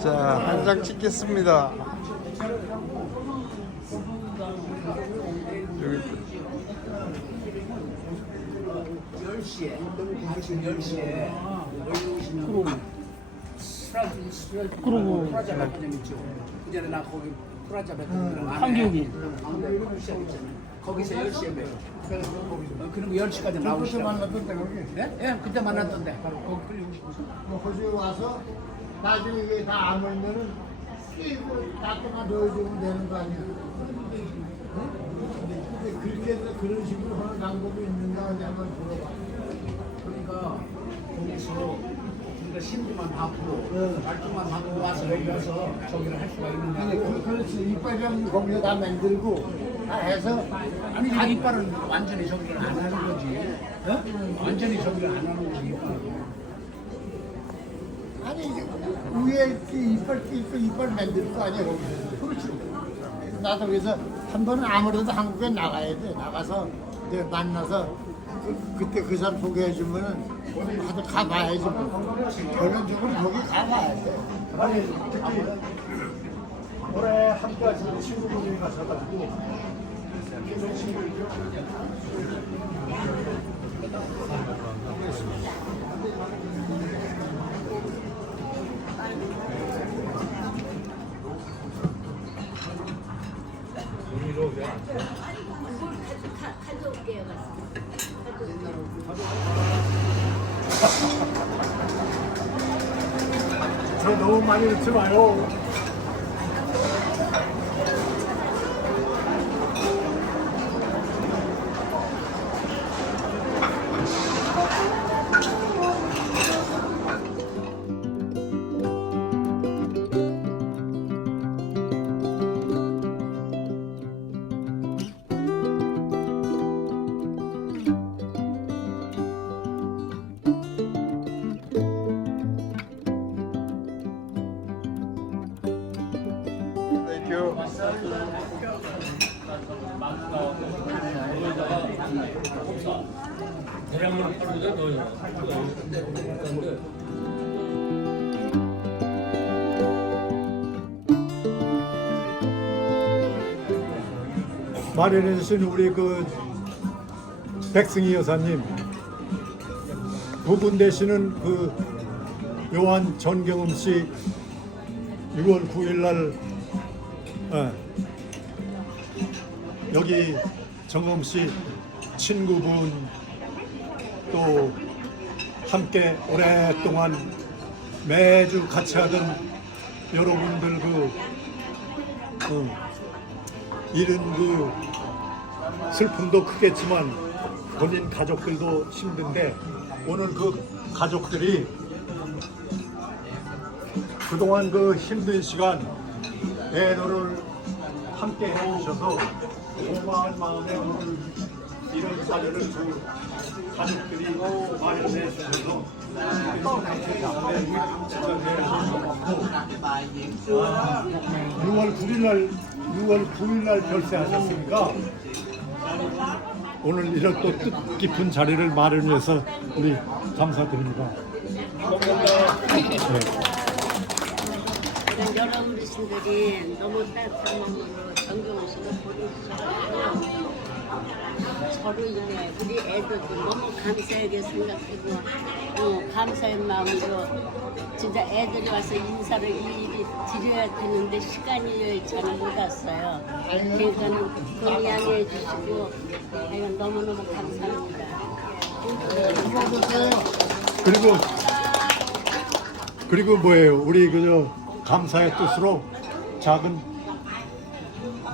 자, 한 장 찍겠습니다. 여기 10시에 아침 10시에 여기 오시면 프라자 그러고. 프라자 백화점 있죠 그 전에 나 거기 프라자 백화점 한기욱이. 한기욱이 시작했잖아요 거기서 10시에 봬요 어, 그리고 10시까지 나오시라고 만났던데 거기. 예? 예 그때 만났던데 거기 끌리고 싶어서 뭐 거기 와서 나중에 이게 다 아물면은 끼고 닦거나 넣어주면 되는 거 아니야. 응? 근데 그렇게 해서 그런 식으로 하는 방법이 있는가 어디 한번 물어봐. 그러니까 거기서 우리가 신부만 받고 말투만 받고 와서 여기 와서 저기를 할 수가 있는 아니 그, 그렇지 이빨이랑 거기서 다 만들고 다 해서 아니 다 이빨은 완전히 저기를 안 하는 거지 어? 완전히 저기를 안 하는 거지 이빨은. 아니 위에 이빨 끼고 이빨 만들 거 아니야 거기서. 그렇지. 나도 그래서 한 번은 아무래도 한국에 나가야 돼. 나가서 이제 만나서 그, 그때 그 사람 소개해 주면은 가서 가봐야지. 뭐. 결론적으로 거기 가봐야 돼. 아니 특히 올해 함께하신 친구분이 가셔가지고 김성 친구 가져올게요. 저 너무 많이 넣 마련해 주신 우리 그 백승희 여사님 부분 되시는 그 요한 전경음 씨 6월 9일 날 어, 여기 정음 씨 친구분 또 함께 오랫동안 매주 같이 하던 여러분들 그 어, 이런 그 슬픔도 크겠지만 본인 가족들도 힘든데 오늘 그 가족들이 그동안 그 힘든 시간 애도를 함께 해주셔서 고마운 마음에 오늘 이런 자리를 그 가족들이 마련해 주셔서 아, 6월 9일 날 6월 9일 날 별세하셨으니까 오늘 이런 또 뜻깊은 자리를 마련해서 우리 감사드립니다. 네. 이런 여러 어르신들이 너무 따뜻한 마음으로 정경호 씨를 보내주셔서 서로 인해 우리 애들도 너무 감사하게 생각하고 어, 감사의 마음으로 진짜 애들이 와서 인사를 일일이 드려야 되는데 시간이 잘 못 왔어요. 그러니까는 그 양해해 주시고 너무너무 감사합니다. 그리고 그리고 뭐예요? 우리 그저 감사의 뜻으로 작은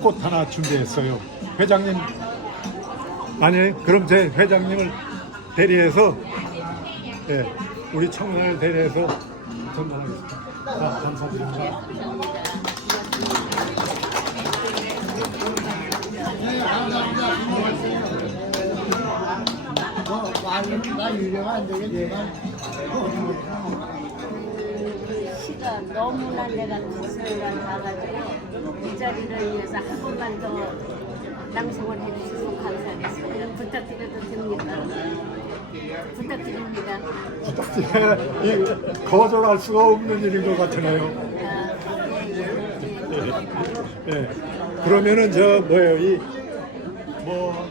꽃 하나 준비했어요. 회장님 아니 그럼 제 회장님을 대리해서 예, 우리 청년을 대리해서 전달하겠습니다. 아, 감사드립니다. 나 유령 안 되겠지만 시가 너무나 내가 기술을 가가지고 이 자리를 위해서 한 번만 더 낭송을 해주셔서 감사하겠습니다. 부탁드려도 됩니까? 부탁드립니다. 이 거절할 수가 없는 일인 것 같으네요. 예. 예. 그러면은 저 뭐예요 이 뭐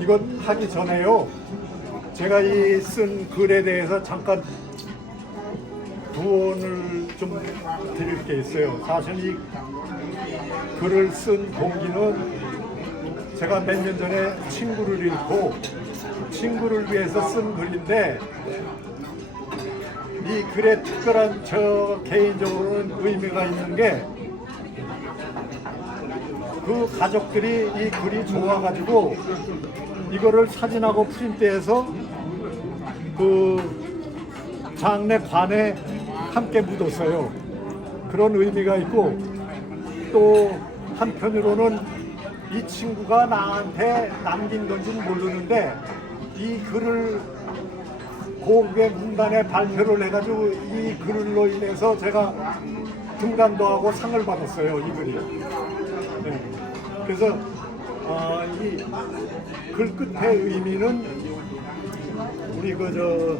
이것 하기 전에요. 제가 이 쓴 글에 대해서 잠깐 조언을 좀 드릴 게 있어요. 사실 이 글을 쓴 동기는 제가 몇 년 전에 친구를 잃고 친구를 위해서 쓴 글인데 이 글에 특별한 저 개인적으로는 의미가 있는 게 그 가족들이 이 글이 좋아가지고 이거를 사진하고 프린트해서 그 장례관에 함께 묻었어요. 그런 의미가 있고 또 한편으로는 이 친구가 나한테 남긴 건지는 모르는데 이 글을 고국의 문단에 발표를 해가지고 이 글로 인해서 제가 등단도 하고 상을 받았어요 이 글이. 네. 그래서 아, 이글 끝의 의미는 우리 그저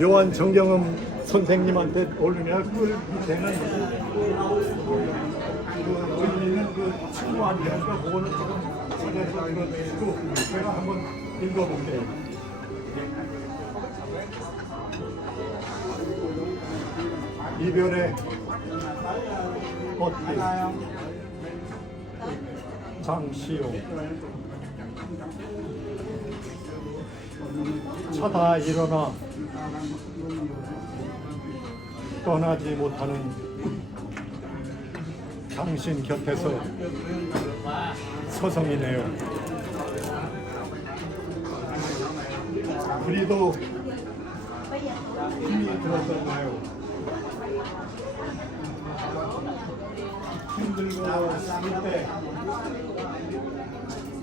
요한 정경음 선생님한테 올리면 글 밑에는 그 의미는 그 친구한테 하니까 그거는 조금 찾아서 들어주시고 제가 한번 읽어볼게요. 이별의 꽃길. 장시호 차다 일어나 떠나지 못하는 당신 곁에서 서성이네요. 그리도 힘이 들었었나요? 힘들고 싸울 때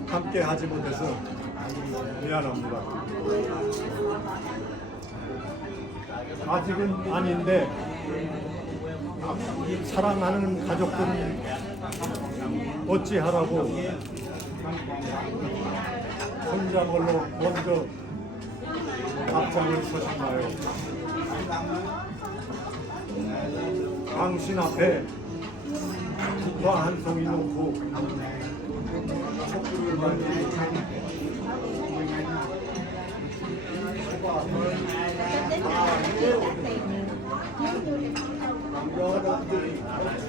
함께 하지 못해서 미안합니다. 아직은 아닌데 사랑하는 가족들은 어찌하라고 혼자말로 먼저 앞장을 서셨나요? 당신 앞에 국화 한 송이 놓고 촛불을 만들고 여러분들이 얼굴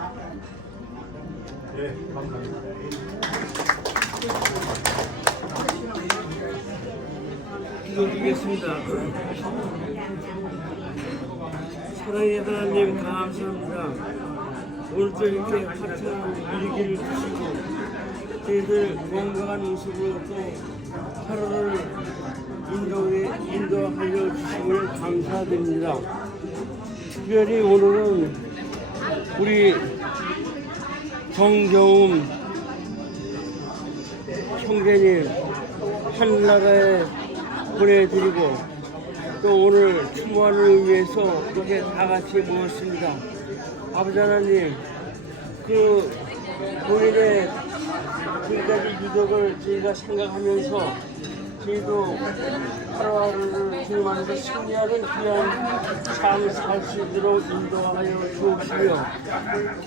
보겠습니다. 예, 감사합니다. 기도드리겠습니다. 사랑의 하나님 감사합니다. 오늘도 이렇게 화창한 일기를 주시고 저희들 건강한 모습으로 또 하루를 인도에, 인도하여 주심을 감사드립니다. 특별히 오늘은 우리 정경움 형제님 한나라에 보내드리고 또 오늘 추모를 위해서 이렇게 다 같이 모였습니다. 아버지 하나님, 그 본인의 지금까지 유적을 저희가 생각하면서 저희도 주님 안에서 승리하는 귀한 삶을 살 수 있도록 인도하여 주옵시며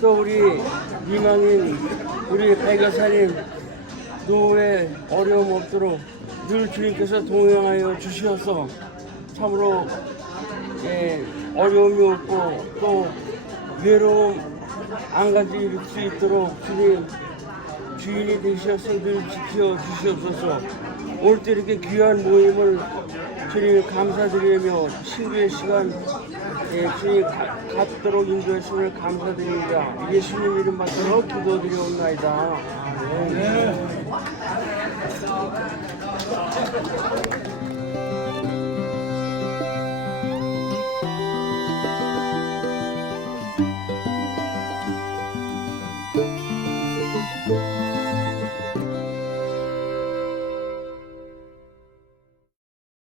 또 우리 미망인 우리 백여사님 노후에 어려움 없도록 늘 주님께서 동행하여 주시어서 참으로 예, 어려움이 없고 또 외로움 안 가질 수 있도록 주님 주인이 되셔서 늘 지켜 주시옵소서 또 이렇게 귀한 모임을 주님 감사드리며 친구의 시간 예, 주님 가- 갖도록 인도하심을 감사드립니다. 예수님 이름 받들어 기도드리옵나이다. 아